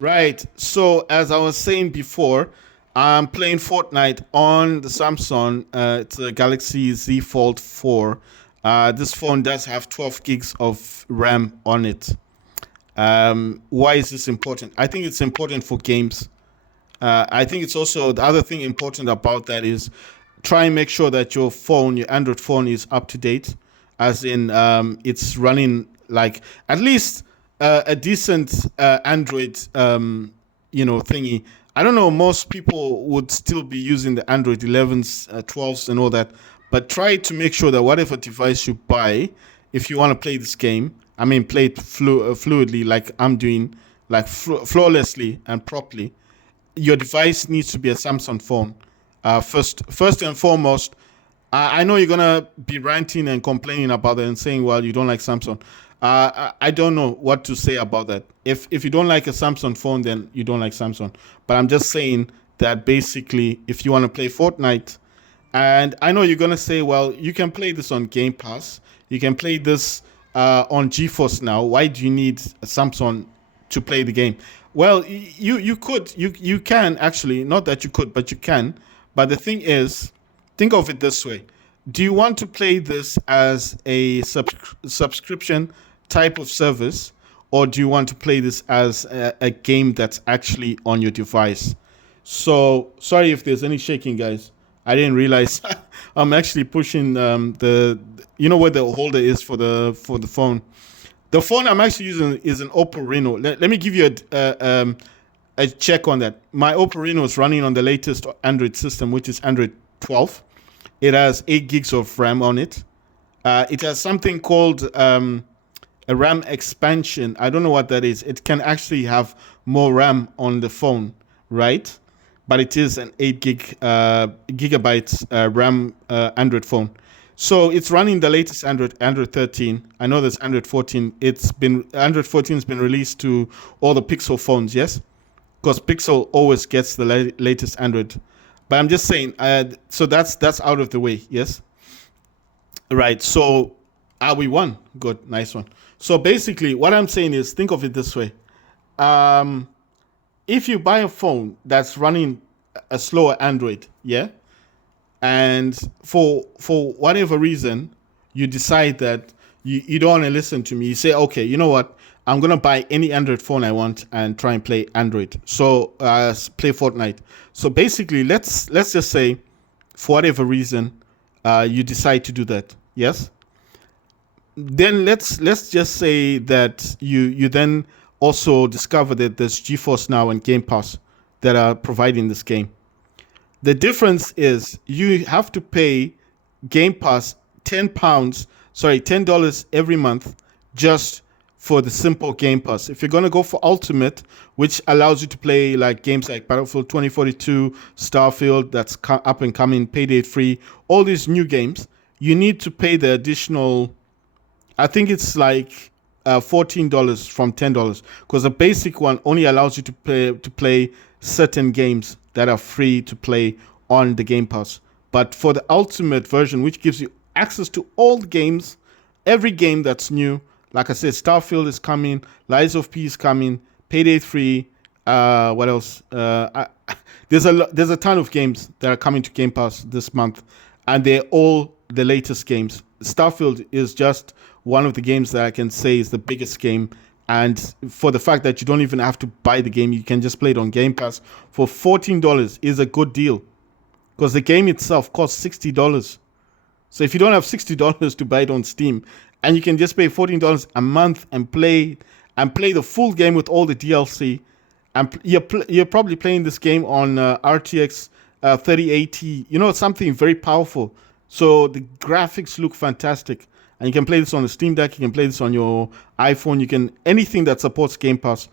Right. So as I was saying before, I'm playing Fortnite on the Samsung. It's a Galaxy Z Fold 4. This phone does have 12 gigs of RAM on it. Why is this important? I think it's important for games. I think it's also the other thing important about that is try and make sure that your phone, your Android phone, is up to date, as in it's running like at least a decent Android, thingy. I don't know. Most people would still be using the Android 11s, 12s, and all that, but try to make sure that whatever device you buy, if you want to play this game, I mean, play it fluidly, like I'm doing, like flawlessly and properly, your device needs to be a Samsung phone. First and foremost, I know you're gonna be ranting and complaining about it and saying, "Well, you don't like Samsung." I don't know what to say about that. If you don't like a Samsung phone, then you don't like Samsung. But I'm just saying that basically, if you want to play Fortnite, and I know you're gonna say, "Well, you can play this on Game Pass. You can play this on GeForce now. Why do you need a Samsung to play the game?" Well, you can actually, not that you could, but you can. But the thing is, think of it this way: do you want to play this as a subscription type of service, or do you want to play this as a game that's actually on your device? So sorry if there's any shaking, guys. I didn't realize I'm actually pushing the you know where the holder is for the phone. The phone I'm actually using is an Oppo Reno. Let me give you a check on that. My Oppo Reno is running on the latest Android system, which is Android 12. It has 8 gigs of RAM on it. It has something called a RAM expansion. I don't know what that is. It can actually have more RAM on the phone, right? But it is an 8 gigabytes RAM Android phone. So it's running the latest Android 13. I know there's Android 14. Android 14 has been released to all the Pixel phones, yes? Because Pixel always gets the latest Android. But I'm just saying, so that's out of the way, yes? Right. So are we one? Good, nice one. So basically, what I'm saying is, think of it this way: um, if you buy a phone that's running a slower Android, yeah, and for whatever reason you decide that you don't want to listen to me, you say, okay, you know what, I'm gonna buy any Android phone I want and try and play Android, so play Fortnite. So basically, let's just say, for whatever reason, you decide to do that, yes. Then let's just say that you then also discover that there's GeForce Now and Game Pass that are providing this game. The difference is you have to pay Game Pass $10 every month just for the simple Game Pass. If you're gonna go for Ultimate, which allows you to play like games like Battlefield 2042, Starfield, that's up and coming, Payday 3, all these new games, you need to pay the additional. I think it's like $14 from $10, because the basic one only allows you to play certain games that are free to play on the Game Pass. But for the ultimate version, which gives you access to all the games, every game that's new, like I said, Starfield is coming, Lies of P is coming, Payday 3, what else? There's a ton of games that are coming to Game Pass this month, and they're all the latest games. Starfield is just one of the games that I can say is the biggest game. And for the fact that you don't even have to buy the game, you can just play it on Game Pass for $14 is a good deal, because the game itself costs $60. So if you don't have $60 to buy it on Steam, and you can just pay $14 a month and play the full game with all the DLC, and you're probably playing this game on RTX 3080. You know, it's something very powerful. So the graphics look fantastic, and you can play this on the Steam Deck. You can play this on your iPhone. You can anything that supports Game Pass,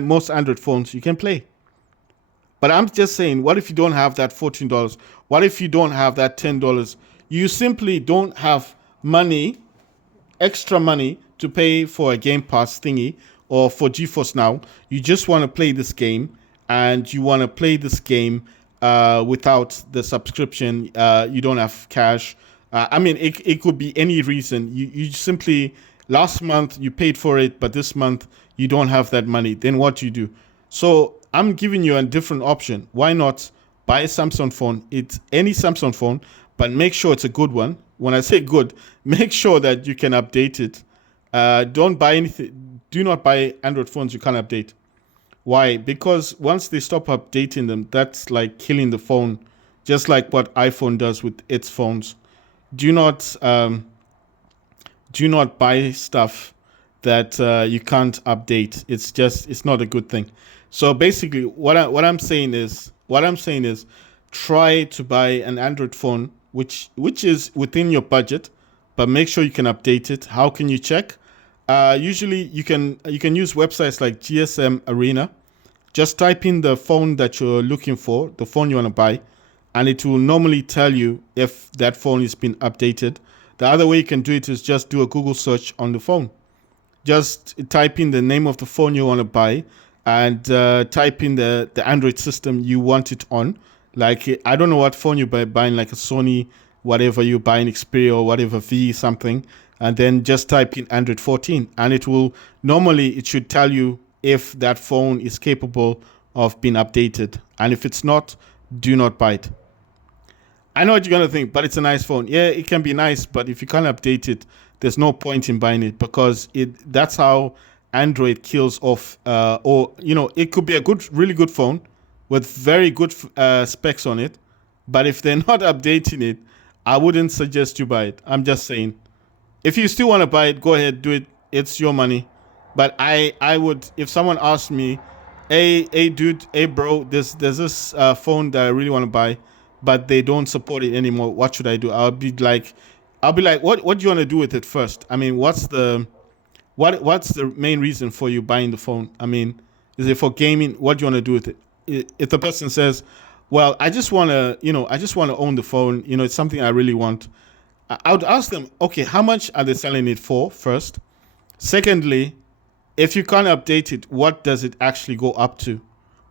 most Android phones, you can play. But I'm just saying, what if you don't have that $14? What if you don't have that $10? You simply don't have money, extra money to pay for a Game Pass thingy or for GeForce Now. You just want to play this game, and you want to play this game without the subscription. You don't have cash. I mean, it could be any reason. You simply, last month you paid for it, but this month you don't have that money, then what you do? So I'm giving you a different option. Why not buy a Samsung phone? It's any Samsung phone, but make sure it's a good one. When I say good, make sure that you can update it. Don't buy anything. Do not buy Android phones you can't update. Why? Because once they stop updating them, that's like killing the phone, just like what iPhone does with its phones. Do not do not buy stuff that you can't update. It's not a good thing. So basically, what I'm saying is try to buy an Android phone which is within your budget, but make sure you can update it. How can you check? Usually you can use websites like GSM Arena. Just type in the phone that you're looking for, the phone you want to buy, and it will normally tell you if that phone has been updated. The other way you can do it is just do a Google search on the phone. Just type in the name of the phone you want to buy, and type in the Android system you want it on. Like, I don't know what phone you buying, like a Sony, whatever you're buying, Xperia or whatever, V something, and then just type in Android 14, and it should tell you if that phone is capable of being updated. And if it's not, do not buy it. I know what you're gonna think, but it's a nice phone. Yeah, it can be nice, but if you can't update it, there's no point in buying it, because that's how Android kills off. Or it could be a really good phone with very good specs on it, but if they're not updating it, I wouldn't suggest you buy it. I'm just saying. If you still want to buy it, go ahead, do it. It's your money. But I would, if someone asked me, hey dude, hey bro, there's this phone that I really want to buy, but they don't support it anymore. What should I do? I'll be like, what do you want to do with it first? I mean, what's the main reason for you buying the phone? I mean, is it for gaming? What do you want to do with it? If the person says, well, I just want to own the phone, it's something I really want, I would ask them, okay, how much are they selling it for first? Secondly, if you can't update it, what does it actually go up to?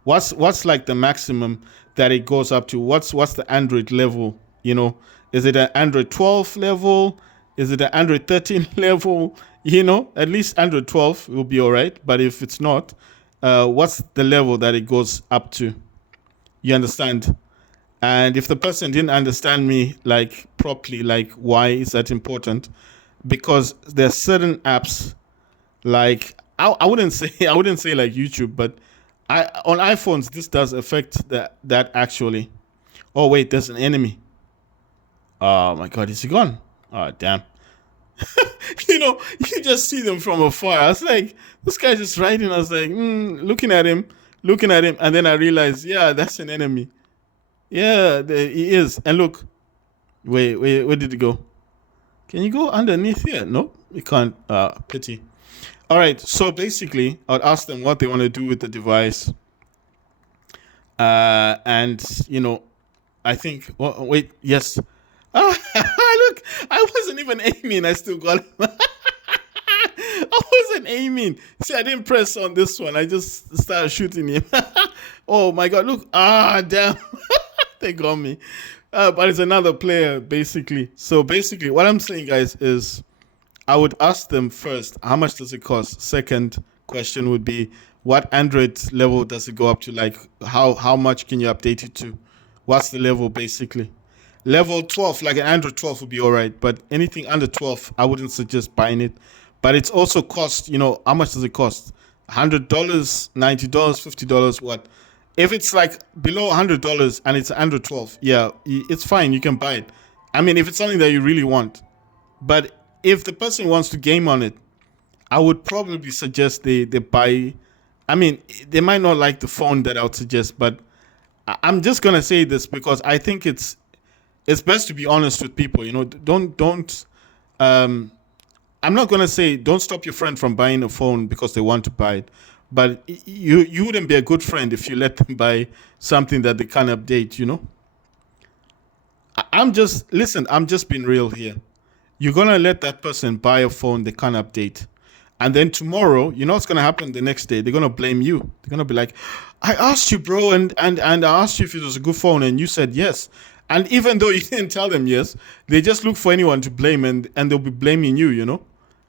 What's like the maximum that it goes up to? What's the Android level? Is it an Android 12 level? Is it an Android 13 level? At least Android 12 will be all right. But if it's not, what's the level that it goes up to? You understand? And if the person didn't understand me like properly, like why is that important? Because there are certain apps, like I wouldn't say like YouTube, but on iPhones this does affect that actually. Oh wait, there's an enemy. Oh my god, is he gone? Oh damn. You just see them from afar. I was like, this guy's just riding. I was like, looking at him, and then I realized, yeah, that's an enemy. Yeah, he is. And look, wait, where did he go? Can you go underneath here? No, you can't. Pity. All right, so basically, I'd ask them what they want to do with the device. And, I think, wait, yes. Look, I wasn't even aiming. I still got him. I wasn't aiming. See, I didn't press on this one. I just started shooting him. Oh my God, look. Damn. They got me. But it's another player, basically. So basically, what I'm saying, guys, is I would ask them first, how much does it cost? Second question would be, what Android level does it go up to? Like, how much can you update it to? What's the level, basically? Level 12, like an Android 12 would be all right. But anything under 12, I wouldn't suggest buying it. But it's also cost, how much does it cost? $100, $90, $50, what? If it's like below $100 and it's Android 12, yeah, it's fine. You can buy it. I mean, if it's something that you really want. But if the person wants to game on it, I would probably suggest they buy. I mean, they might not like the phone that I would suggest, but I'm just gonna say this because I think it's best to be honest with people. Don't. I'm not gonna say don't stop your friend from buying a phone because they want to buy it, but you wouldn't be a good friend if you let them buy something that they can't update. I'm just being real here. You're gonna let that person buy a phone they can't update. And then tomorrow, you know what's gonna happen the next day? They're gonna blame you. They're gonna be like, I asked you, bro, and I asked you if it was a good phone and you said yes. And even though you didn't tell them yes, they just look for anyone to blame and they'll be blaming you,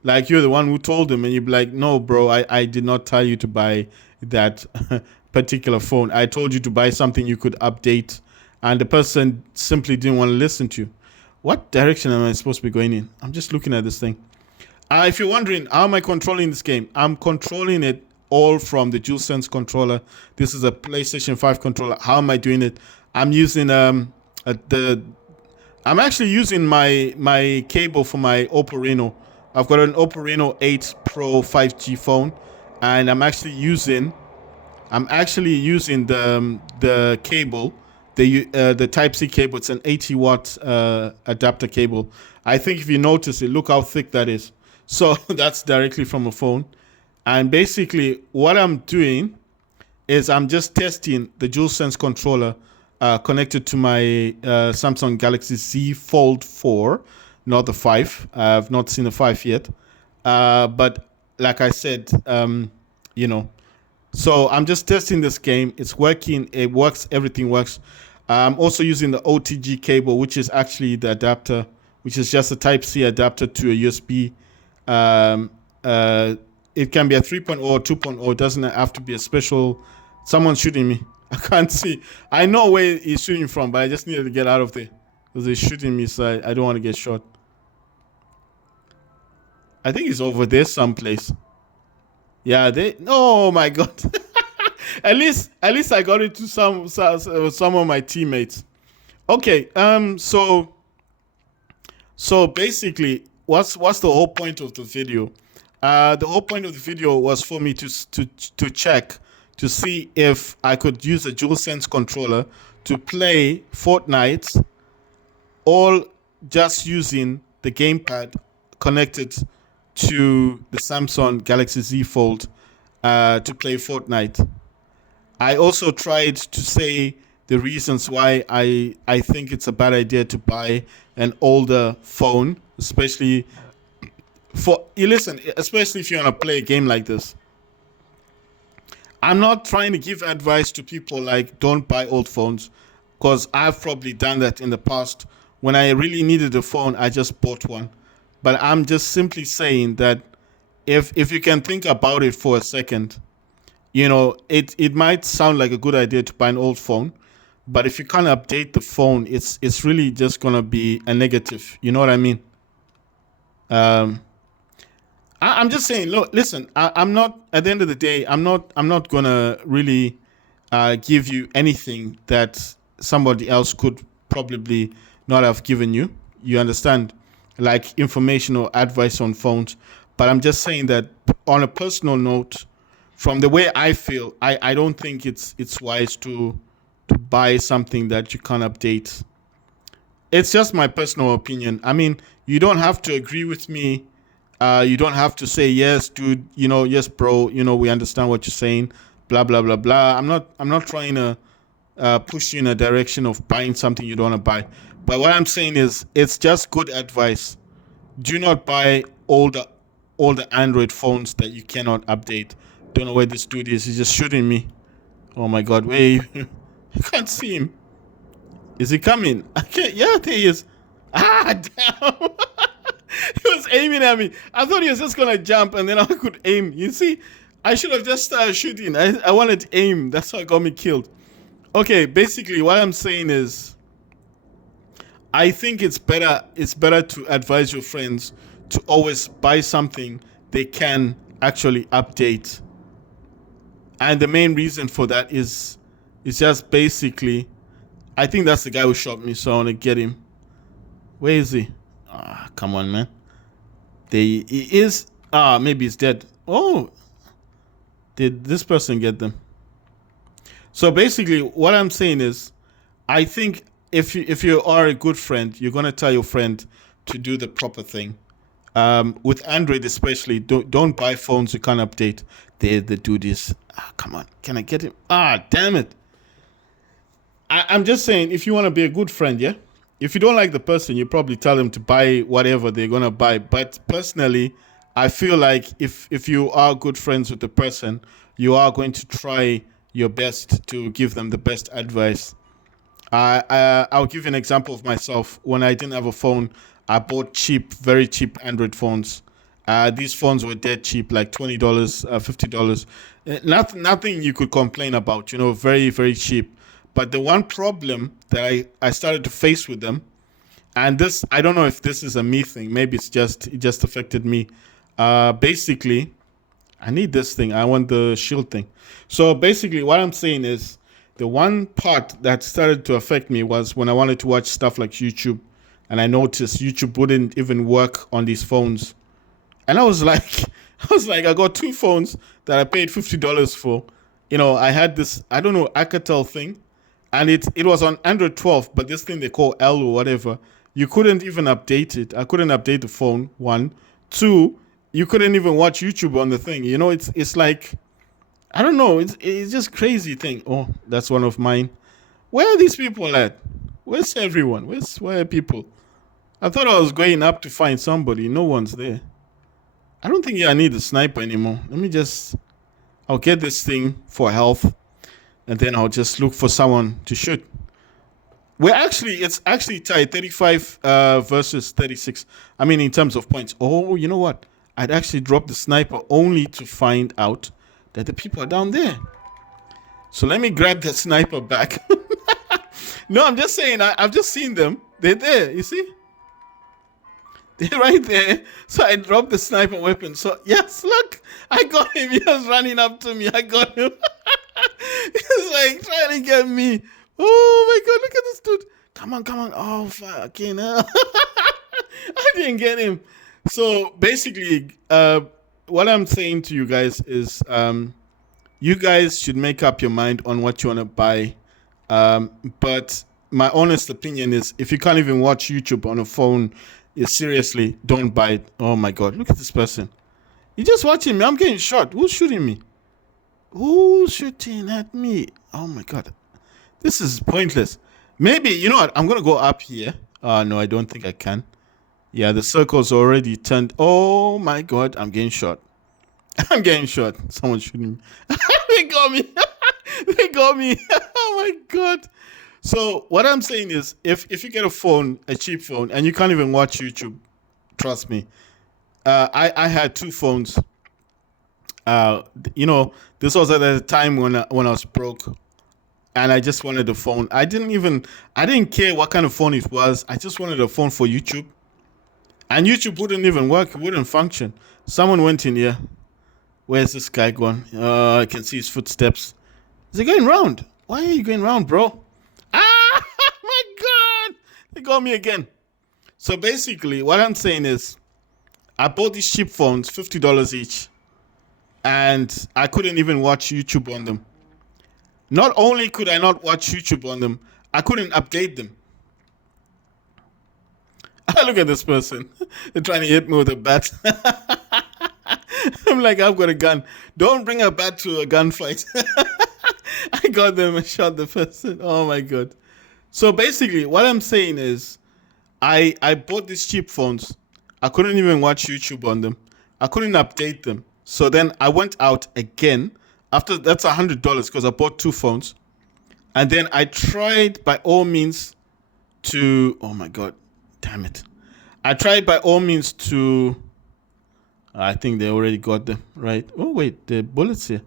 Like you're the one who told them, and you'd be like, no, bro, I did not tell you to buy that particular phone. I told you to buy something you could update, and the person simply didn't want to listen to you. What direction am I supposed to be going in? I'm just looking at this thing. If you're wondering, how am I controlling this game? I'm controlling it all from the DualSense controller. This is a PlayStation 5 controller. How am I doing it? I'm using the. I'm actually using my cable for my Oppo Reno. I've got an Oppo Reno 8 Pro 5G phone, and I'm actually using the cable, the Type C cable. It's an 80-watt adapter cable. I think if you notice it, look how thick that is. So that's directly from a phone. And basically, what I'm doing is I'm just testing the DualSense controller connected to my Samsung Galaxy Z Fold 4, not the 5. I've not seen the 5 yet. But like I said, you know, so I'm just testing this game. It's working. It works. Everything works. I'm also using the OTG cable, which is actually the adapter, which is just a Type C adapter to a USB. Um, it can be a 3.0 or 2.0. It doesn't have to be a special. Someone's shooting me. I can't see. I know where he's shooting from, but I just needed to get out of there because he's shooting me, so I don't want to get shot. I think he's over there someplace. Yeah, they. Oh my god. at least I got it to some of my teammates. Okay. So basically, what's the whole point of the video? The whole point of the video was for me to check to see if I could use a DualSense controller to play Fortnite, all just using the gamepad connected to the Samsung Galaxy Z Fold to play Fortnite. I also tried to say the reasons why I think it's a bad idea to buy an older phone, especially especially if you want to play a game like this. I'm not trying to give advice to people like don't buy old phones, because I've probably done that in the past. When I really needed a phone, I just bought one. But I'm just simply saying that if you can think about it for a second, it might sound like a good idea to buy an old phone, but if you can't update the phone, it's really just gonna be a negative. You know what I mean? Um, I'm just saying. Look, listen. I'm not. At the end of the day, I'm not. I'm not gonna really give you anything that somebody else could probably not have given you. You understand? Like information or advice on phones. But I'm just saying that on a personal note, from the way I feel, I don't think it's wise to buy something that you can't update. It's just my personal opinion. I mean, you don't have to agree with me. You don't have to say yes, dude. Yes, bro. We understand what you're saying. Blah blah blah blah. I'm not trying to push you in a direction of buying something you don't want to buy. But what I'm saying is, it's just good advice. Do not buy older Android phones that you cannot update. Don't know where this dude is. He's just shooting me. Oh my god, where are you? I can't see him. Is he coming? I can't. Yeah, there he is. Ah, damn. He was aiming at me. I thought he was just gonna jump and then I could aim. You see, I should have just started shooting. I wanted to aim. That's what got me killed. Okay, basically what I'm saying is, I think it's better to advise your friends to always buy something they can actually update. And the main reason for that is just basically, I think that's the guy who shot me, so I want to get him. Where is he? Ah, come on, man. There he is. Ah, maybe he's dead. Oh, did this person get them? So basically, what I'm saying is, I think if you are a good friend, you're gonna tell your friend to do the proper thing. With Android especially, don't buy phones you can't update. They do this. Ah, come on, can I get him? Ah, damn it! I'm just saying, if you want to be a good friend, yeah. If you don't like the person, you probably tell them to buy whatever they're gonna buy. But personally, I feel like if you are good friends with the person, you are going to try your best to give them the best advice. I'll give you an example of myself. When I didn't have a phone, I bought cheap, very cheap Android phones. These phones were dead cheap, like $20, $50. Nothing you could complain about. Very very cheap. But the one problem that I started to face with them, and this I don't know if this is a me thing. Maybe it just affected me. Basically, I need this thing. I want the shield thing. So basically, what I'm saying is the one part that started to affect me was when I wanted to watch stuff like YouTube, and I noticed YouTube wouldn't even work on these phones. And I was like, I got two phones that I paid $50 for. I had this, I don't know, Alcatel thing, and it was on Android 12, but this thing they call L or whatever, you couldn't even update it. I couldn't update the phone. One, two, you couldn't even watch YouTube on the thing. It's like, I don't know, it's just crazy thing. Oh, that's one of mine. Where are these people at? Where's everyone? Where are people? I thought I was going up to find somebody. No one's there. I don't think I need a sniper anymore. I'll get this thing for health, and then I'll just look for someone to shoot. It's actually tied 35 versus 36. I mean, in terms of points. Oh, you know what? I'd actually drop the sniper only to find out that the people are down there. So let me grab the sniper back. No, I'm just saying, I've just seen them. They're there, you see? They're right there. So I dropped the sniper weapon. So, yes, look, I got him. He was running up to me. I got him. He's like trying to get me. Oh, my God, look at this dude. Come on. Oh, fucking hell. I didn't get him. So, basically, what I'm saying to you guys is you guys should make up your mind on what you want to buy. But my honest opinion is if you can't even watch YouTube on a phone, seriously, don't buy it. Oh my God, look at this person. You just watching me. I'm getting shot. Who's shooting me? Who's shooting at me? Oh my God. This is pointless. Maybe, you know what? I'm going to go up here. No, I don't think I can. Yeah, the circle's already turned. Oh my God, I'm getting shot. I'm getting shot. Someone's shooting me. They got me. They got me. Oh my God. So what I'm saying is, if you get a cheap phone, and you can't even watch YouTube, trust me. I had two phones. This was at a time when I was broke, and I just wanted a phone. I didn't care what kind of phone it was. I just wanted a phone for YouTube, and YouTube wouldn't even work. It wouldn't function. Someone went in here. Where's this guy going? I can see his footsteps. Is he going round? Why are you going round, bro? Ah, my God! They got me again. So basically, what I'm saying is, I bought these cheap phones, $50 each, and I couldn't even watch YouTube on them. Not only could I not watch YouTube on them, I couldn't update them. Look at this person. They're trying to hit me with a bat. I'm like, I've got a gun. Don't bring a bat to a gunfight. I got them and shot the person. Oh my God. So basically, what I'm saying is, I bought these cheap phones. I couldn't even watch YouTube on them. I couldn't update them. So then I went out again. After that's $100 because I bought two phones. And then I tried by all means to, oh my God, damn it. I tried by all means to, I think they already got them, right? Oh wait, the bullets here.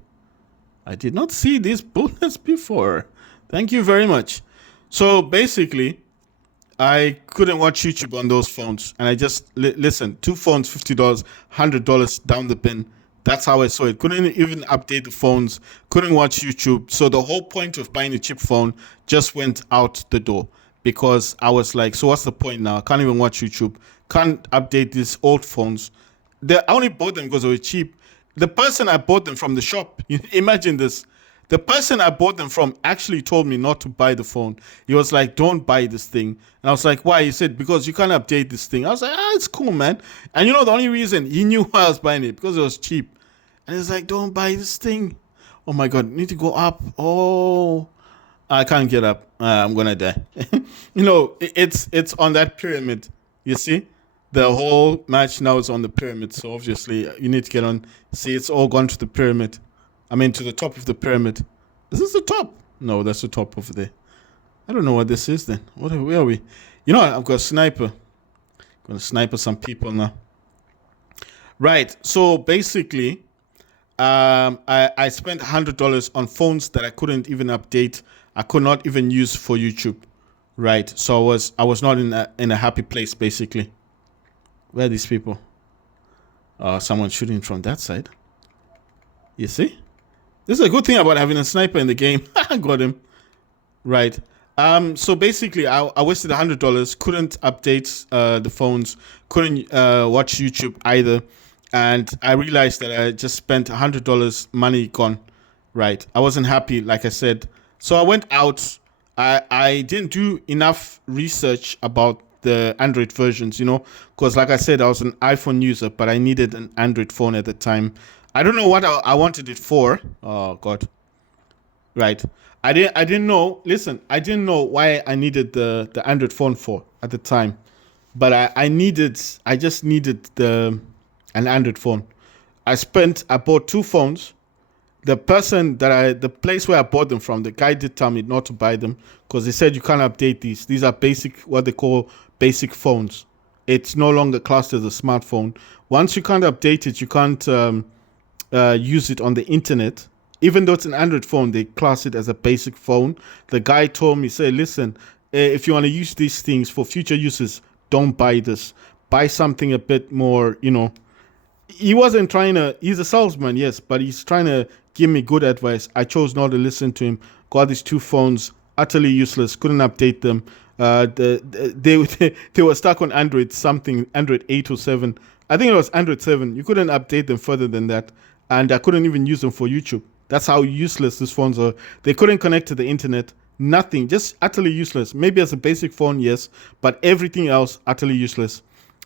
I did not see these bullets before. Thank you very much. So basically, I couldn't watch YouTube on those phones. And I just, listen, two phones, $50, $100 down the bin. That's how I saw it. Couldn't even update the phones. Couldn't watch YouTube. So the whole point of buying a cheap phone just went out the door. Because I was like, so what's the point now? I can't even watch YouTube. Can't update these old phones. I only bought them because they were cheap. The person I bought them from the shop, imagine this. The person I bought them from actually told me not to buy the phone. He was like, don't buy this thing. And I was like, why? He said, because you can't update this thing. I was like, it's cool, man. And the only reason he knew why I was buying it, because it was cheap. And he's like, don't buy this thing. Oh my God, need to go up. Oh, I can't get up. I'm going to die. It's on that pyramid. You see? The whole match now is on the pyramid. So obviously you need to get on. See, it's all gone to the pyramid. I mean, to the top of the pyramid. Is this the top? No, that's the top over there. I don't know what this is then. Where are we? You know what? I've got a sniper. I'm going to sniper some people now. Right. So basically, I spent $100 on phones that I couldn't even update. I could not even use for YouTube. Right. So I was not in a happy place basically. Where are these people? Someone shooting from that side. You see? This is a good thing about having a sniper in the game. I got him. Right. So basically, I wasted $100. Couldn't update the phones. Couldn't watch YouTube either. And I realized that I just spent $100 money gone. Right. I wasn't happy, like I said. So I went out. I didn't do enough research about the Android versions, because like I said, I was an iPhone user, but I needed an Android phone at the time. I don't know what I wanted it for. Oh God. Right. I didn't know. Listen, I didn't know why I needed the Android phone for at the time, but I just needed an Android phone. I bought two phones. The place where I bought them from, the guy did tell me not to buy them because he said you can't update these. These are basic, what they call basic phones. It's no longer classed as a smartphone. Once you can't update it, you can't use it on the internet. Even though it's an Android phone, they class it as a basic phone. The guy told me, say, listen, if you want to use these things for future uses, don't buy this. Buy something a bit more, he wasn't trying to, he's a salesman, yes, but he's trying to give me good advice. I chose not to listen to him. Got these two phones, utterly useless, couldn't update them. They were stuck on Android something, Android 8 or 7. I think it was Android 7. You couldn't update them further than that. And I couldn't even use them for YouTube. That's how useless these phones are. They couldn't connect to the internet. Nothing, just utterly useless. Maybe as a basic phone, yes, but everything else, utterly useless.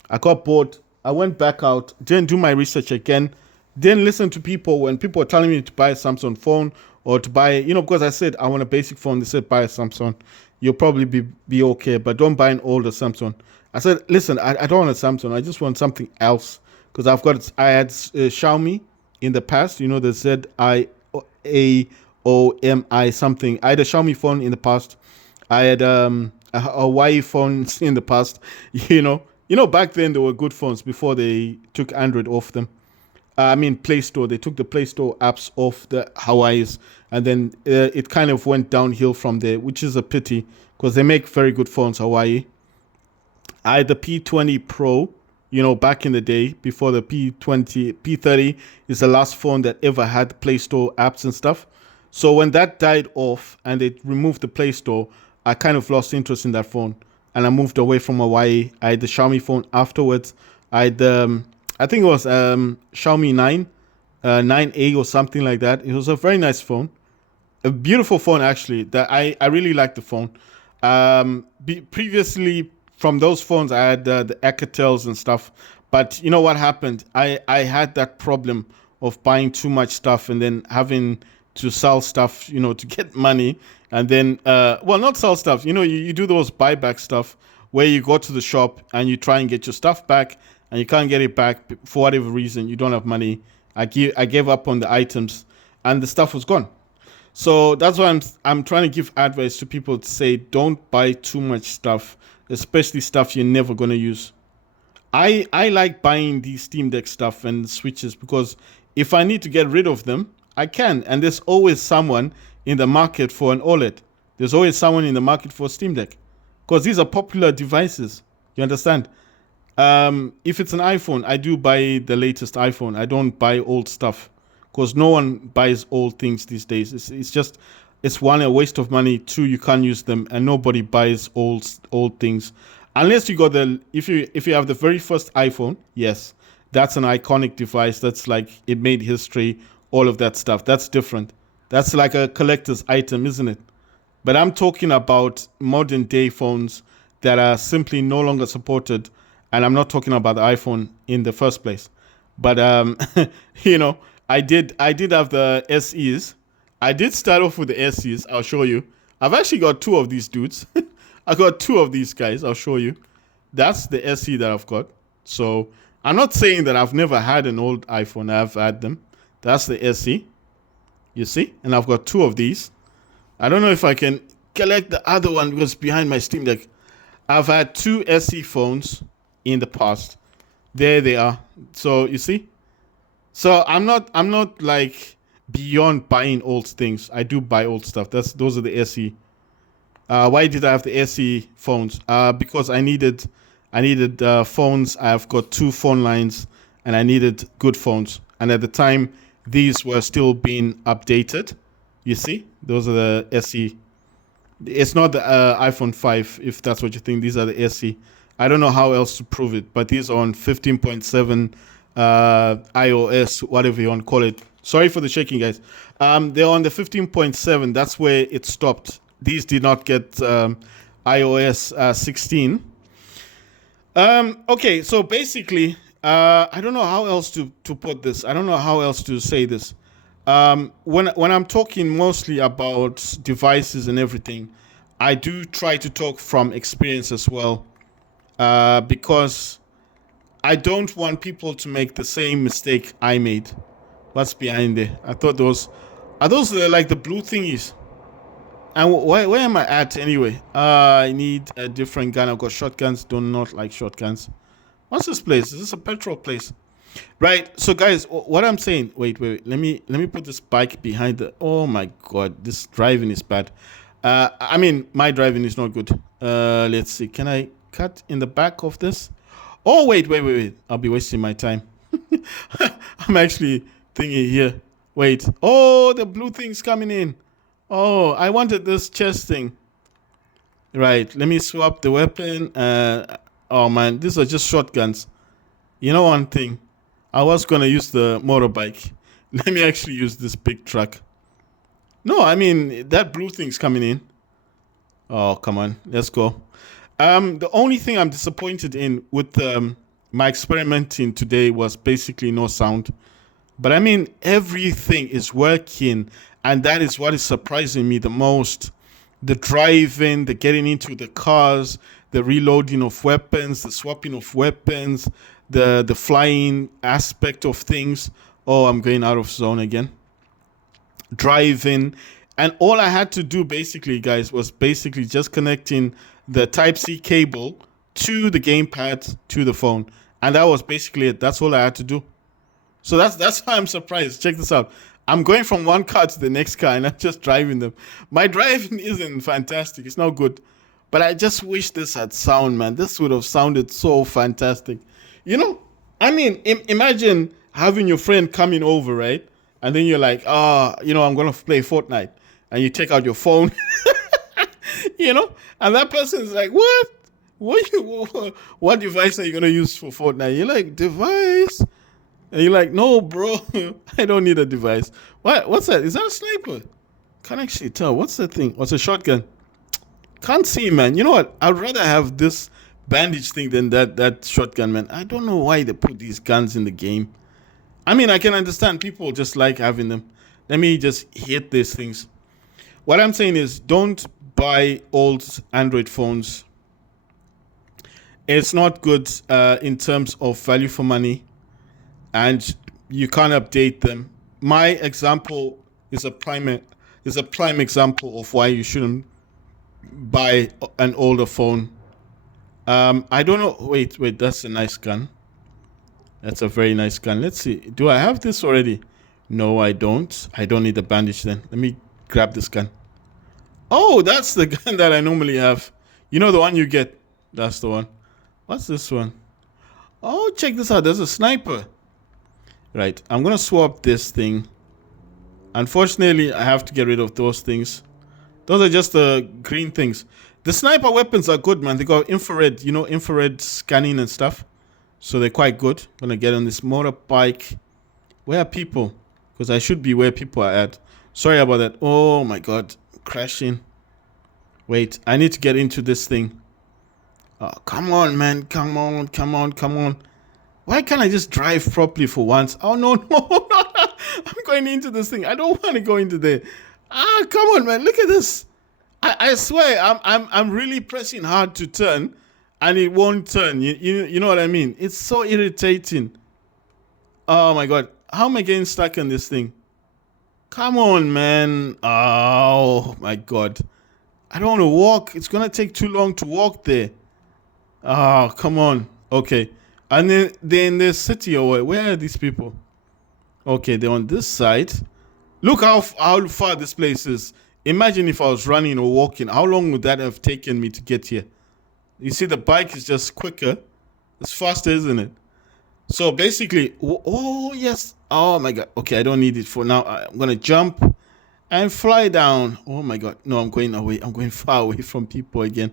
I got bored. I went back out, didn't do my research again, didn't listen to people when people were telling me to buy a Samsung phone or to buy, because I said I want a basic phone. They said buy a Samsung. You'll probably be okay, but don't buy an older Samsung. I said, listen, I don't want a Samsung. I just want something else because I had Xiaomi in the past, the ZIAOMI something. I had a Xiaomi phone in the past. I had a Hawaii phone in the past, back then there were good phones before they took Android off them. I mean, Play Store. They took the Play Store apps off the Hawaii's, and then it kind of went downhill from there, which is a pity because they make very good phones, Hawaii. I had the P20 Pro, back in the day before the P30 is the last phone that ever had Play Store apps and stuff. So when that died off and they removed the Play Store, I kind of lost interest in that phone and I moved away from Hawaii. I had the Xiaomi phone afterwards. I had I think it was Xiaomi 9, 9A or something like that. It was a very nice phone, a beautiful phone actually. That I really liked the phone. Previously from those phones, I had the Alcatels and stuff. But you know what happened? I had that problem of buying too much stuff and then having to sell stuff, to get money. And then, not sell stuff. You do those buyback stuff where you go to the shop and you try and get your stuff back and you can't get it back for whatever reason. You don't have money. I gave up on the items and the stuff was gone. So that's why I'm trying to give advice to people to say don't buy too much stuff, especially stuff you're never going to use. I like buying these Steam Deck stuff and Switches because if I need to get rid of them, I can. And there's always someone in the market for an OLED. There's always someone in the market for a Steam Deck because these are popular devices. You understand? If it's an iPhone, I do buy the latest iPhone. I don't buy old stuff because no one buys old things these days. It's one, a waste of money. Two, you can't use them, and nobody buys old things unless you got if you have the very first iPhone. Yes, that's an iconic device. That's like it made history. All of that stuff. That's different. That's like a collector's item, isn't it? But I'm talking about modern day phones that are simply no longer supported. And I'm not talking about the iPhone in the first place. But, I did have the SEs. I did start off with the SEs. I'll show you. I've actually got two of these dudes. I got two of these guys. I'll show you. That's the SE that I've got. So I'm not saying that I've never had an old iPhone. I've had them. That's the SE. You see? And I've got two of these. I don't know if I can collect the other one because it's behind my Steam Deck. I've had two SE phones in the past. There they are. So you see. So I'm not like beyond buying old things. I do buy old stuff. Those are the SE. Why did I have the SE phones? Because I needed phones. I've got two phone lines, and I needed good phones. And at the time, these were still being updated. You see, those are the SE. It's not the iPhone 5, if that's what you think. These are the SE. I don't know how else to prove it, but these are on 15.7 iOS, whatever you want to call it. Sorry for the shaking, guys. They're on the 15.7. That's where it stopped. These did not get iOS 16. Okay, so basically, I don't know how else to put this. I don't know how else to say this. When I'm talking mostly about devices and everything, I do try to talk from experience as well, because I don't want people to make the same mistake I made. What's behind there? I thought those are those like the blue thingies. And where am I at anyway? I need a different gun. I've got shotguns. Do not like shotguns. What's this place? Is this a petrol place? Right. So guys, what I'm saying. Wait. Let me put this bike behind the. Oh my god, this driving is bad. I mean, my driving is not good. Let's see. Can I cut in the back of this? Oh wait. I'll be wasting my time. I'm actually thinking here. Wait. Oh, the blue thing's coming in. Oh, I wanted this chest thing. Right. Let me swap the weapon. Oh man, these are just shotguns. You know one thing. I was gonna use the motorbike. Let me actually use this big truck. No, I mean that blue thing's coming in. Oh, come on, let's go. The only thing I'm disappointed in with my experimenting today was basically no sound. But I mean, everything is working, and that is what is surprising me the most. The driving, the getting into the cars, the reloading of weapons, the swapping of weapons, the flying aspect of things. Oh, I'm going out of zone again. Driving, and all I had to do basically, guys, was basically just connecting the Type C cable to the gamepad to the phone, and that was basically it. That's all I had to do. So that's why I'm surprised. Check this out. I'm going from one car to the next car, and I'm just driving them. My driving isn't fantastic. It's not good. But I just wish this had sound, man. This would have sounded so fantastic. You know, I mean, imagine having your friend coming over, right? And then you're like, I'm going to play Fortnite. And you take out your phone, and that person's like, what? What device are you going to use for Fortnite? You're like, device? And you're like, no, bro, I don't need a device. What's that? Is that a sniper? Can't actually tell. What's that thing? What's a shotgun? Can't see, man. You know what? I'd rather have this bandage thing than that shotgun, man. I don't know why they put these guns in the game. I mean, I can understand people just like having them. Let me just hit these things. What I'm saying is, don't buy old Android phones. It's not good in terms of value for money, and you can't update them. My example is a prime example of why you shouldn't buy an older phone. I don't know. Wait, that's a nice gun. That's a very nice gun. Let's see. Do I have this already? No, I don't. I don't need the bandage then. Let me grab this gun. Oh, that's the gun that I normally have. You know the one you get? That's the one. What's this one? Oh, check this out. There's a sniper. Right. I'm going to swap this thing. Unfortunately, I have to get rid of those things. Those are just the green things. The sniper weapons are good, man. They got infrared, infrared scanning and stuff. So they're quite good. I'm going to get on this motorbike. Where are people? Because I should be where people are at. Sorry about that. Oh, my God. Crashing. Wait. I need to get into this thing. Oh, come on, man. Come on. Why can't I just drive properly for once? Oh, no. I'm going into this thing. I don't want to go into there. Come on, man. Look at this. I swear, I'm really pressing hard to turn, and it won't turn. You know what I mean? It's so irritating. Oh, my God. How am I getting stuck on this thing? Come on, man. Oh, my God. I don't want to walk. It's going to take too long to walk there. Oh, come on. Okay. And then they're in the city or where are these people? Okay, they're on this side. Look how far this place is. Imagine if I was running or walking. How long would that have taken me to get here? You see, the bike is just quicker. It's faster, isn't it? So basically, oh yes. Oh my god. Okay, I don't need it for now. I'm gonna jump and fly down. Oh my god. No, I'm going away. I'm going far away from people again.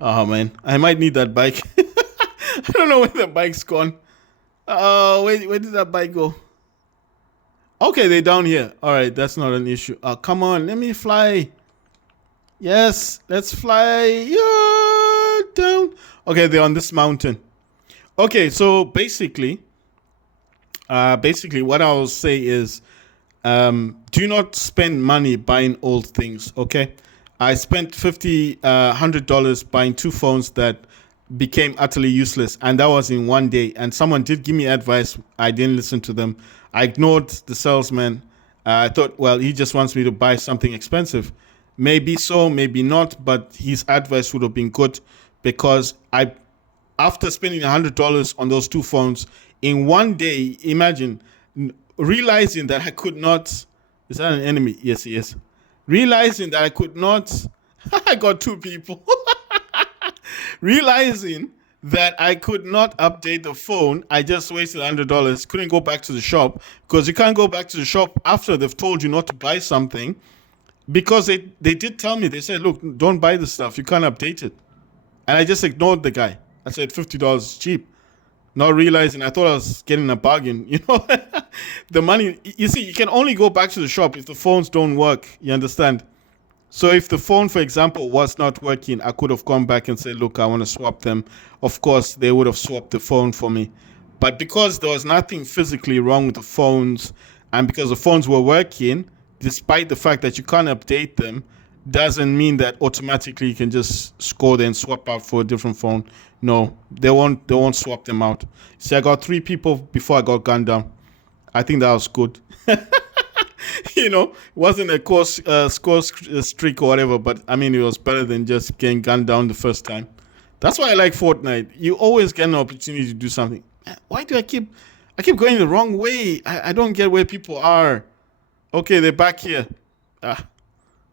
Oh man, I might need that bike. I don't know where the bike's gone. Where did that bike go? Okay, they're down here. All right, that's not an issue. Come on, let me fly. Yes, let's fly. Yeah, down. Okay, they're on this mountain. Okay, so basically, what I'll say is, do not spend money buying old things. Okay, I spent $100 buying two phones that became utterly useless, and that was in one day. And someone did give me advice. I didn't listen to them. I ignored the salesman. I thought, well, he just wants me to buy something expensive. Maybe so, maybe not, but his advice would have been good because after spending $100 on those two phones in one day, imagine realizing that I could not. Is that an enemy? Yes, he is. Realizing that I could not. I got two people. Realizing that I could not update the phone, I just wasted $100. Couldn't go back to the shop because you can't go back to the shop after they've told you not to buy something. Because they did tell me, they said, look, don't buy the stuff. You can't update it. And I just ignored the guy. I said, $50 is cheap. Not realizing I thought I was getting a bargain. The money, you see, you can only go back to the shop if the phones don't work. You understand? So if the phone, for example, was not working, I could have gone back and said, look, I want to swap them. Of course, they would have swapped the phone for me. But because there was nothing physically wrong with the phones, and because the phones were working, despite the fact that you can't update them, doesn't mean that automatically you can just score them and swap out for a different phone. No, they won't swap them out. See, I got 3 people before I got gunned down. I think that was good. It wasn't a score streak or whatever, but I mean, it was better than just getting gunned down the first time. That's why I like Fortnite. You always get an opportunity to do something. Why do I keep going the wrong way? I don't get where people are. Okay, they're back here. Look at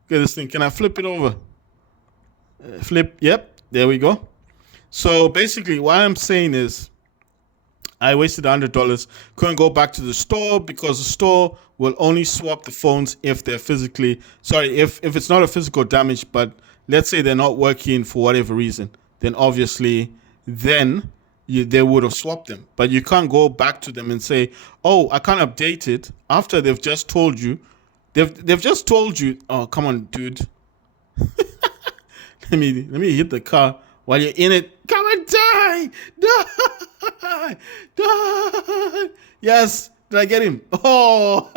this thing. Can I flip it over? Flip. Yep, there we go. So basically, what I'm saying is, I wasted $100. Couldn't go back to the store because the store will only swap the phones if they're physically. Sorry, if it's not a physical damage, but let's say they're not working for whatever reason, then obviously, they would have swapped them. But you can't go back to them and say, "Oh, I can't update it," after they've just told you. They've just told you, "Oh, come on, dude. let me hit the car while you're in it. Come and die. Yes, did I get him? Oh,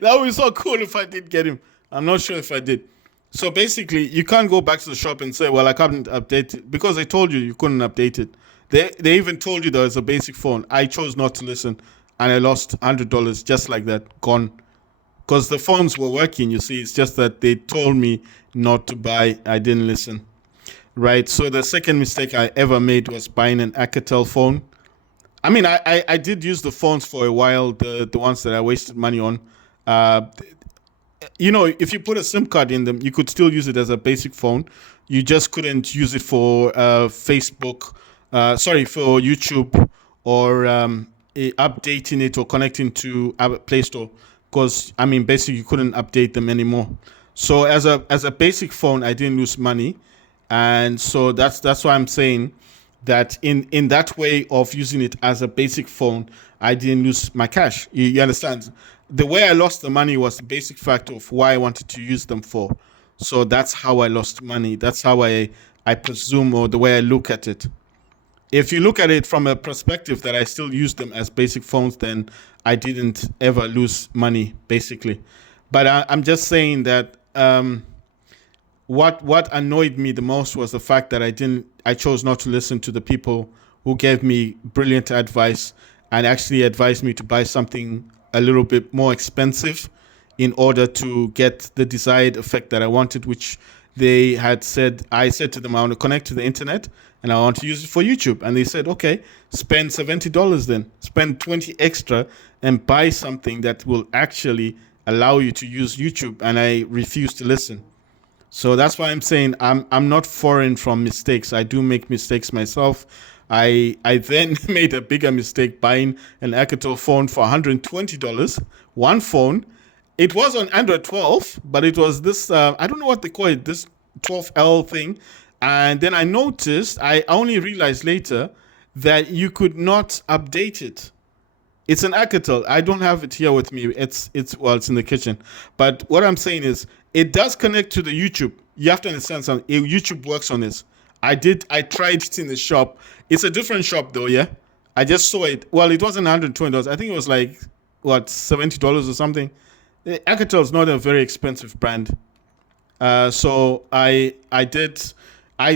that would be so cool if I did get him. I'm not sure if I did. So basically, you can't go back to the shop and say, well, I can't update it because they told you couldn't update it. They even told you there was a basic phone. I chose not to listen, and I lost $100 just like that, gone. Because the phones were working, you see. It's just that they told me not to buy. I didn't listen. Right, so the second mistake I ever made was buying an Alcatel phone. I mean, I did use the phones for a while, the ones that I wasted money on. If you put a SIM card in them, you could still use it as a basic phone. You just couldn't use it for Facebook, for YouTube or updating it or connecting to Play Store. Because, I mean, basically you couldn't update them anymore. So as a basic phone, I didn't lose money. And so that's why I'm saying that in that way of using it as a basic phone, I didn't lose my cash. You understand? The way I lost the money was the basic factor of why I wanted to use them for. So that's how I lost money. That's how I presume, or the way I look at it. If you look at it from a perspective that I still use them as basic phones, then I didn't ever lose money, basically. But I'm just saying that what annoyed me the most was the fact that I chose not to listen to the people who gave me brilliant advice and actually advised me to buy something a little bit more expensive in order to get the desired effect that I wanted, which they had said. I said to them, I want to connect to the internet and I want to use it for YouTube. And they said, okay, spend $70 then, spend 20 extra and buy something that will actually allow you to use YouTube. And I refuse to listen. So that's why I'm saying I'm not foreign from mistakes. I do make mistakes myself. I then made a bigger mistake buying an Alcatel phone for $120. One phone. It was on Android 12, but it was this I don't know what they call it, this 12L thing. And then I only realized later that you could not update it. It's an Alcatel. I don't have it here with me. It's in the kitchen. But what I'm saying is, it does connect to the YouTube. You have to understand something. YouTube works on this. I tried it in the shop. It's a different shop though, yeah. I just saw it. Well, it wasn't $120. I think it was like what, $70 or something. Alcatel is not a very expensive brand. So I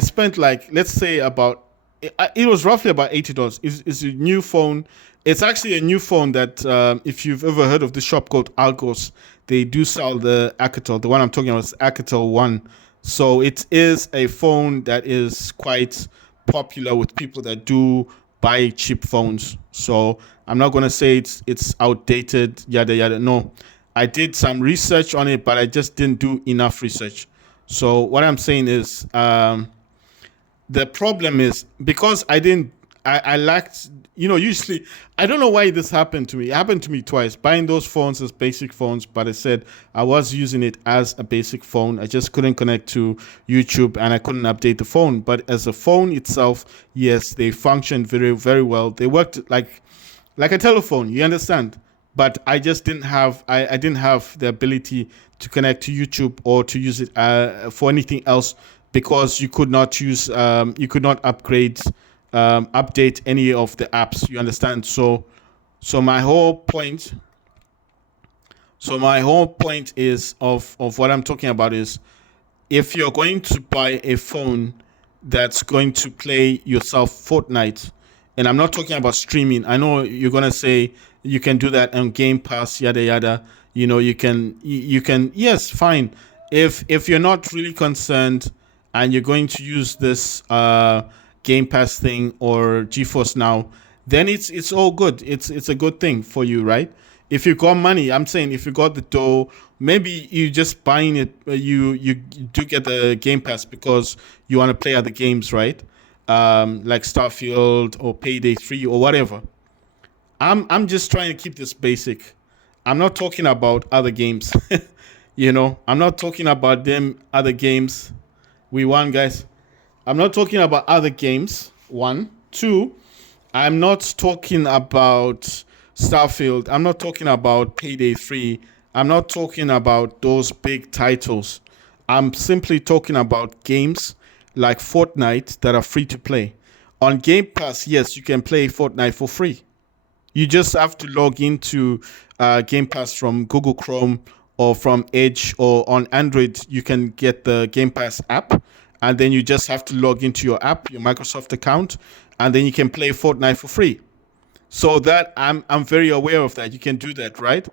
spent like, let's say about, it was roughly about $80. It's a new phone. It's actually a new phone that, if you've ever heard of the shop called Algos, they do sell the Alcatel. The one I'm talking about is Alcatel One. So it is a phone that is quite popular with people that do buy cheap phones. So I'm not going to say it's outdated, yada yada. No, I did some research on it, but I just didn't do enough research. So what I'm saying is, the problem is because I lacked, usually, I don't know why this happened to me. It happened to me twice, buying those phones as basic phones, but I said I was using it as a basic phone. I just couldn't connect to YouTube and I couldn't update the phone. But as a phone itself, yes, they functioned very, very well. They worked like a telephone, you understand? But I just didn't have, I didn't have the ability to connect to YouTube or to use it for anything else, because you could not upgrade, update any of the apps. You understand? So my whole point, is of what I'm talking about is, if you're going to buy a phone that's going to play yourself Fortnite, and I'm not talking about streaming. I know you're gonna say you can do that on Game Pass, yada yada. You can, yes, fine. If you're not really concerned and you're going to use this Game Pass thing or GeForce Now, then it's all good. It's a good thing for you, right? If you got money, I'm saying if you got the dough, maybe you just buying it. You do get the Game Pass because you want to play other games, right? Like Starfield or Payday 3 or whatever. I'm just trying to keep this basic. I'm not talking about other games. I'm not talking about them other games. We won, guys. I'm not talking about other games. One, two. I'm not talking about Starfield. I'm not talking about Payday 3. I'm not talking about those big titles. I'm simply talking about games like Fortnite that are free to play. On Game Pass, yes, you can play Fortnite for free. You just have to log into Game Pass from Google Chrome or from Edge, or on Android, you can get the Game Pass app, and then you just have to log into your app, your Microsoft account, and then you can play Fortnite for free. So that I'm very aware of that. You can do that, right?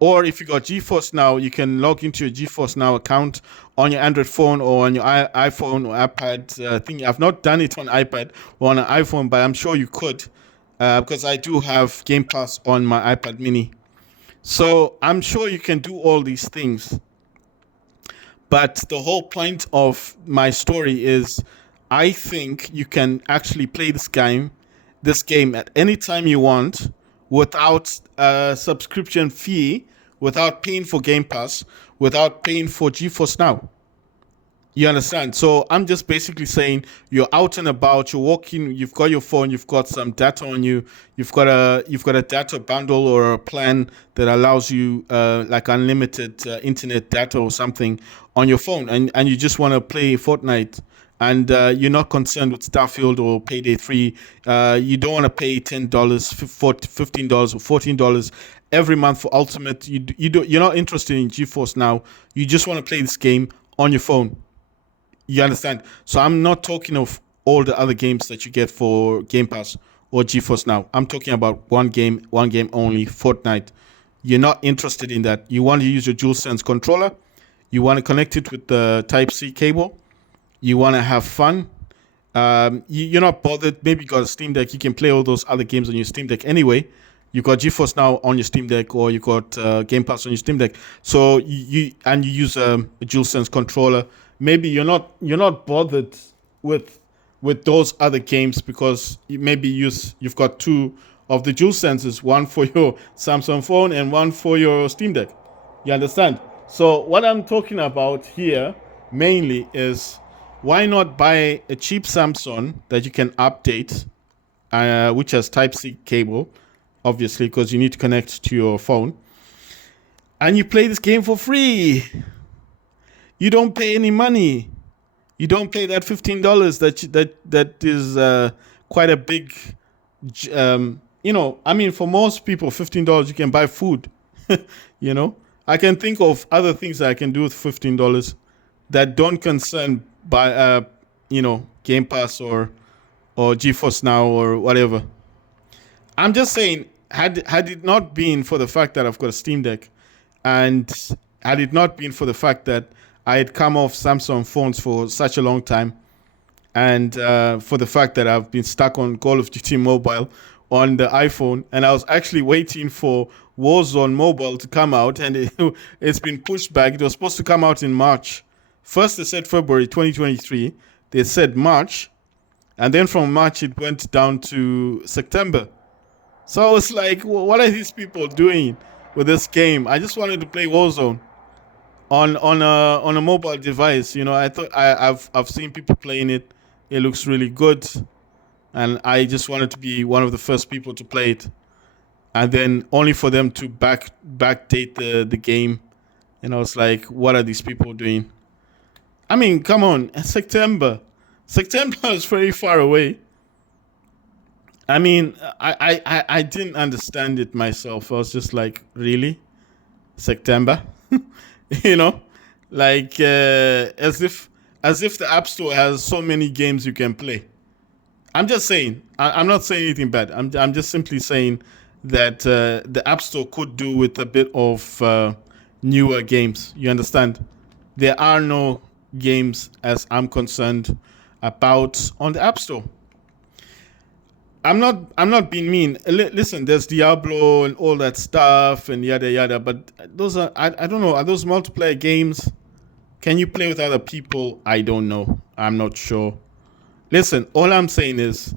Or if you got GeForce Now, you can log into your GeForce Now account on your Android phone or on your iPhone or iPad. I think I've not done it on iPad or on an iPhone, but I'm sure you could, because I do have Game Pass on my iPad mini. So I'm sure you can do all these things. But the whole point of my story is, I think you can actually play this game at any time you want without a subscription fee, without paying for Game Pass, without paying for GeForce Now. You understand? So I'm just basically saying, you're out and about, you're walking, you've got your phone, you've got some data on you, you've got a data bundle or a plan that allows you like unlimited internet data or something on your phone, and you just want to play Fortnite, and you're not concerned with Starfield or Payday 3. You don't want to pay $10, $15 or $14 every month for Ultimate. You're not interested in GeForce Now. You just want to play this game on your phone. You understand? So I'm not talking of all the other games that you get for Game Pass or GeForce Now. I'm talking about one game only, Fortnite. You're not interested in that. You want to use your DualSense controller. You want to connect it with the Type-C cable. You want to have fun. You're not bothered. Maybe you got a Steam Deck. You can play all those other games on your Steam Deck anyway. You got GeForce Now on your Steam Deck, or you got Game Pass on your Steam Deck. So you use a DualSense controller. Maybe you're not bothered with those other games because maybe you've got two of the DualSenses, one for your Samsung phone and one for your Steam Deck. You understand? So what I'm talking about here mainly is why not buy a cheap Samsung that you can update, which has Type C cable, obviously, because you need to connect to your phone, and you play this game for free. You don't pay any money. You don't pay that $15 that is quite a big. I mean, for most people, $15 you can buy food. you know, I can think of other things that I can do with $15 that don't concern by Game Pass or GeForce Now or whatever. I'm just saying, had it not been for the fact that I've got a Steam Deck, and had it not been for the fact that I had come off Samsung phones for such a long time, and for the fact that I've been stuck on Call of Duty Mobile on the iPhone, and I was actually waiting for Warzone Mobile to come out, and it's been pushed back. It was supposed to come out in March. First they said February 2023. They said March, and then from March it went down to September. So I was like, what are these people doing with this game? I just wanted to play Warzone on a mobile device. I thought I've seen people playing it. It looks really good, and I just wanted to be one of the first people to play it, and then only for them to backdate the game. And I was like, what are these people doing? I mean, come on, September is very far away. I mean, I didn't understand it myself. I was just like, really, September? you know, like as if the App Store has so many games you can play. I'm just saying. I'm not saying anything bad. I'm just simply saying that the App Store could do with a bit of newer games. You understand? There are no games, as I'm concerned, about on the App Store. I'm not being mean. Listen, there's Diablo and all that stuff and yada yada, but those are I don't know. Are those multiplayer games? Can you play with other people? I don't know. I'm not sure. Listen, all I'm saying is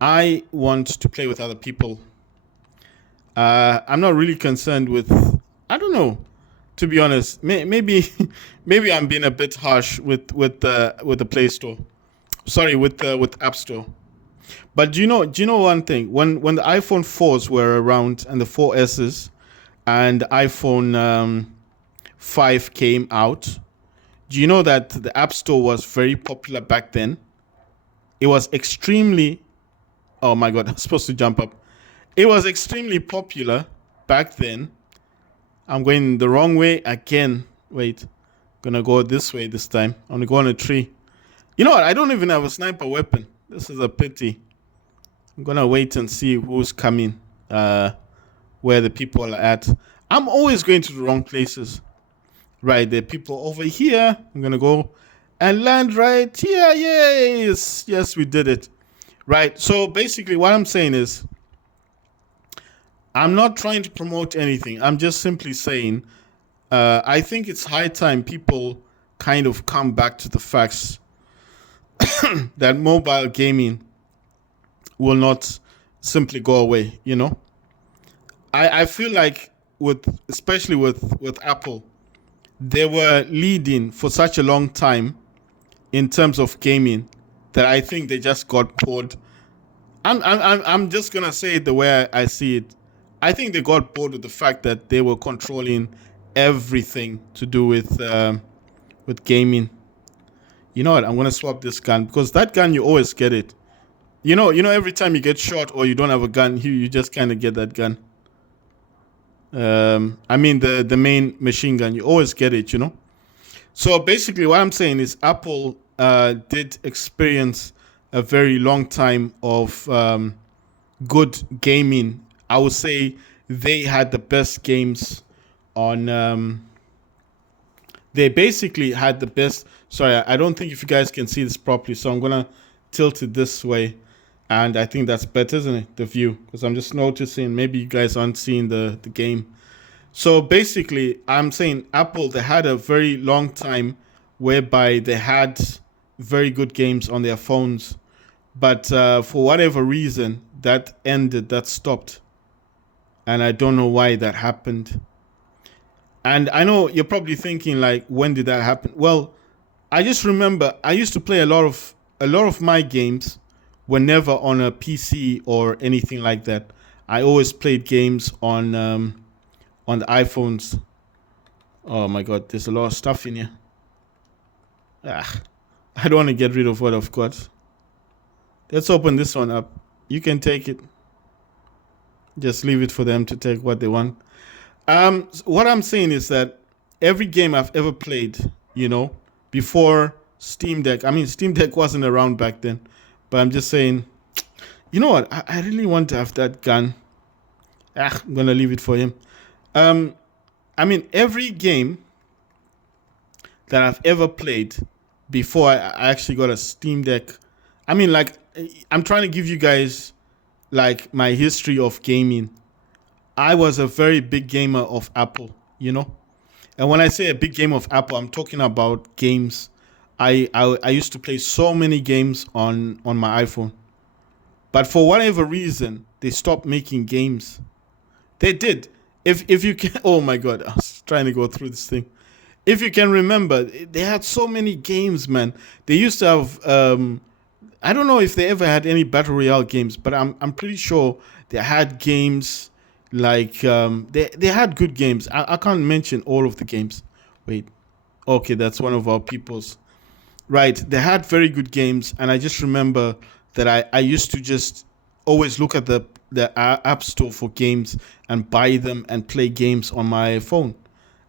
I want to play with other people. I'm not really concerned with, I don't know, to be honest. Maybe maybe I'm being a bit harsh with the Play Store. Sorry, with App Store. But do you know one thing? When the iPhone 4s were around and the 4Ss and the iPhone 5 came out, do you know that the App Store was very popular back then? It was extremely, oh my God, I'm supposed to jump up. It was extremely popular back then. I'm going the wrong way again. Wait, I'm gonna go this way this time. I'm gonna go on a tree. You know what? I don't even have a sniper weapon. This is a pity. I'm gonna wait and see who's coming, where the people are at. I'm always going to the wrong places. Right, there are people over here. I'm gonna go and land right here. Yes, we did it. Right. So basically, what I'm saying is, I'm not trying to promote anything. I'm just simply saying, I think it's high time people kind of come back to the facts that mobile gaming will not simply go away. I feel like especially with Apple, they were leading for such a long time in terms of gaming that I think they just got bored. I'm just gonna say it the way I see it. I think they got bored with the fact that they were controlling everything to do with gaming. You know what? I'm gonna swap this gun because that gun you always get it. Every time you get shot or you don't have a gun, you just kind of get that gun. I mean the main machine gun, you always get it. So basically, what I'm saying is Apple did experience a very long time of good gaming. I would say they had the best games on. They basically had the best. Sorry, I don't think if you guys can see this properly, so I'm gonna tilted this way, and I think that's better, isn't it? The view, because I'm just noticing maybe you guys aren't seeing the game. So basically, I'm saying Apple, they had a very long time whereby they had very good games on their phones, but for whatever reason, that ended, that stopped, and I don't know why that happened. And I know you're probably thinking like, when did that happen? Well, I just remember I used to play a lot of my games were never on a PC or anything like that. I always played games on the iPhones. Oh my god, there's a lot of stuff in here. Ah, I don't want to get rid of what I've got. Let's open this one up. You can take it. Just leave it for them to take what they want. What I'm saying is that every game I've ever played, before Steam Deck. I mean, Steam Deck wasn't around back then, but I'm just saying, you know what? I really want to have that gun. I'm gonna leave it for him. Um, I mean, every game that I've ever played before I actually got a Steam Deck. I mean, like, I'm trying to give you guys like my history of gaming. I was a very big gamer of Apple. And when I say a big gamer of Apple, I'm talking about games. I used to play so many games on my iPhone, but for whatever reason, they stopped making games. They did. If you can, oh my god, I was trying to go through this thing. If you can remember, they had so many games, man. They used to have. I don't know if they ever had any battle royale games, but I'm pretty sure they had games like they had good games. I can't mention all of the games. Wait, okay, that's one of our people's. Right, they had very good games, and I just remember that I used to just always look at the app store for games and buy them and play games on my phone.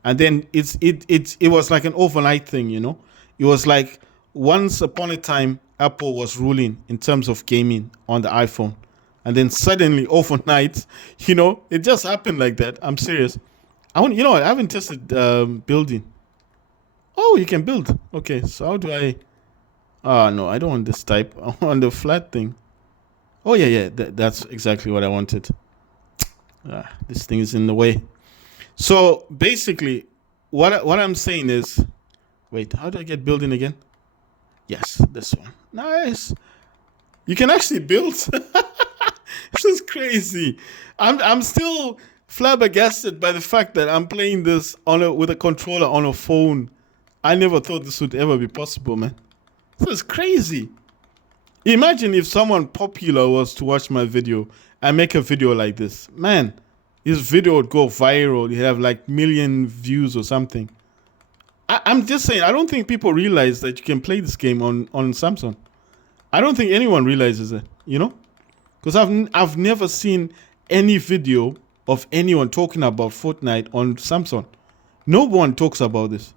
And then it was like an overnight thing. It was like once upon a time Apple was ruling in terms of gaming on the iPhone, and then suddenly overnight, it just happened like that. I'm serious. I haven't tested building. Oh, you can build. Okay, so how do I? Oh no, I don't want this type. I want the flat thing. Oh yeah, yeah, that's exactly what I wanted. This thing is in the way. So basically, what I'm saying is, wait, how do I get building again? Yes, this one. Nice. You can actually build. This is crazy. I'm still flabbergasted by the fact that I'm playing this with a controller on a phone. I never thought this would ever be possible, man. This is crazy. Imagine if someone popular was to watch my video and make a video like this. Man, his video would go viral. He'd have like million views or something. I'm just saying, I don't think people realize that you can play this game on Samsung. I don't think anyone realizes it. Because I've never seen any video of anyone talking about Fortnite on Samsung. No one talks about this.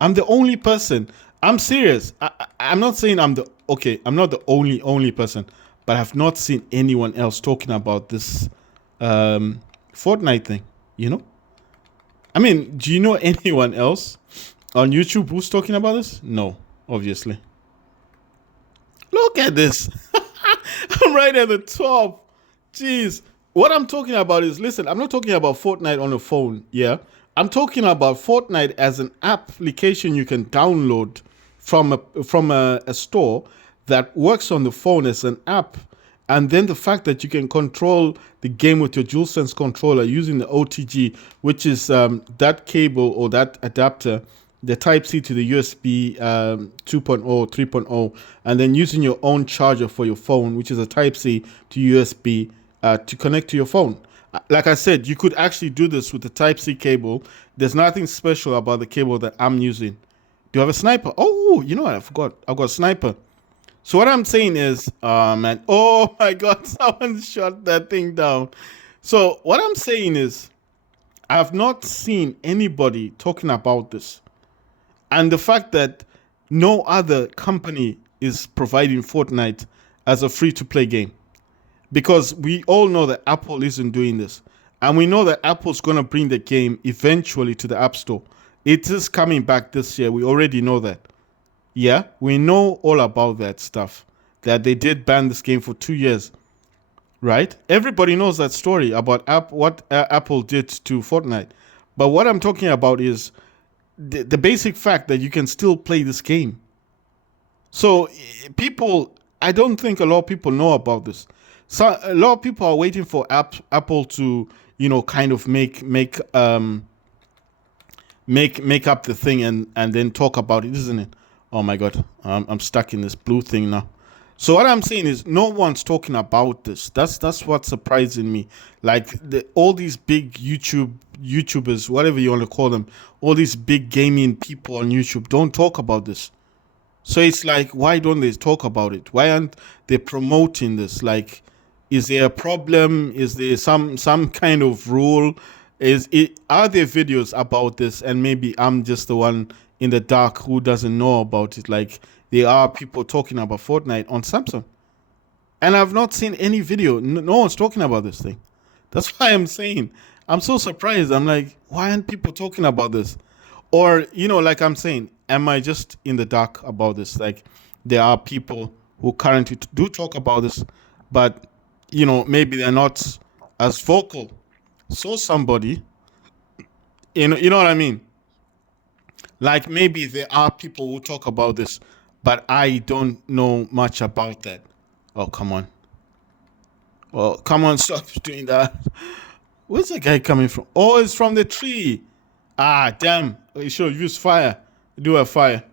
I'm the only person. I'm serious. I'm not saying I'm not the only person, but I've not seen anyone else talking about this Fortnite thing. I mean, do you know anyone else on YouTube who's talking about this? No, obviously. Look at this. I'm right at the top. Jeez. What I'm talking about is, listen, I'm not talking about Fortnite on a phone, yeah? I'm talking about Fortnite as an application you can download from a store that works on the phone as an app. And then the fact that you can control the game with your DualSense controller using the OTG, which is that cable or that adapter, the Type-C to the USB 2.0, 3.0, and then using your own charger for your phone, which is a Type-C to USB to connect to your phone. Like I said, you could actually do this with the Type-C cable. There's nothing special about the cable that I'm using. Do you have a sniper? Oh, you know what? I forgot. I've got a sniper. So what I'm saying is, man, oh my God, someone shot that thing down. So what I'm saying is, I've not seen anybody talking about this. And the fact that no other company is providing Fortnite as a free-to-play game. Because we all know that Apple isn't doing this. And we know that Apple's going to bring the game eventually to the App Store. It is coming back this year. We already know that. Yeah, we know all about that stuff. that they did ban this game for 2 years, right? Everybody knows that story about what Apple did to Fortnite. But what I'm talking about is the basic fact that you can still play this game. So people, I don't think a lot of people know about this. So a lot of people are waiting for Apple to, kind of make up the thing and then talk about it, isn't it? Oh my god, I'm stuck in this blue thing now. So what I'm saying is, no one's talking about this. That's what's surprising me. Like all these big YouTubers, whatever you want to call them, all these big gaming people on YouTube don't talk about this. So it's like, why don't they talk about it? Why aren't they promoting this? Like, is there a problem? Is there some kind of rule? Are there videos about this? And maybe I'm just the one in the dark who doesn't know about it. Like, there are people talking about Fortnite on Samsung, and I've not seen any video. No one's talking about this thing. That's why I'm saying I'm so surprised. I'm like, why aren't people talking about this? Or, like I'm saying, am I just in the dark about this? Like, there are people who currently do talk about this, but, maybe they're not as vocal. So somebody, you know what I mean? Like, maybe there are people who talk about this, but I don't know much about that. Oh, come on. Oh, come on, stop doing that. Where's the guy coming from? Oh, it's from the tree. Ah, damn. You should use fire. Do a fire.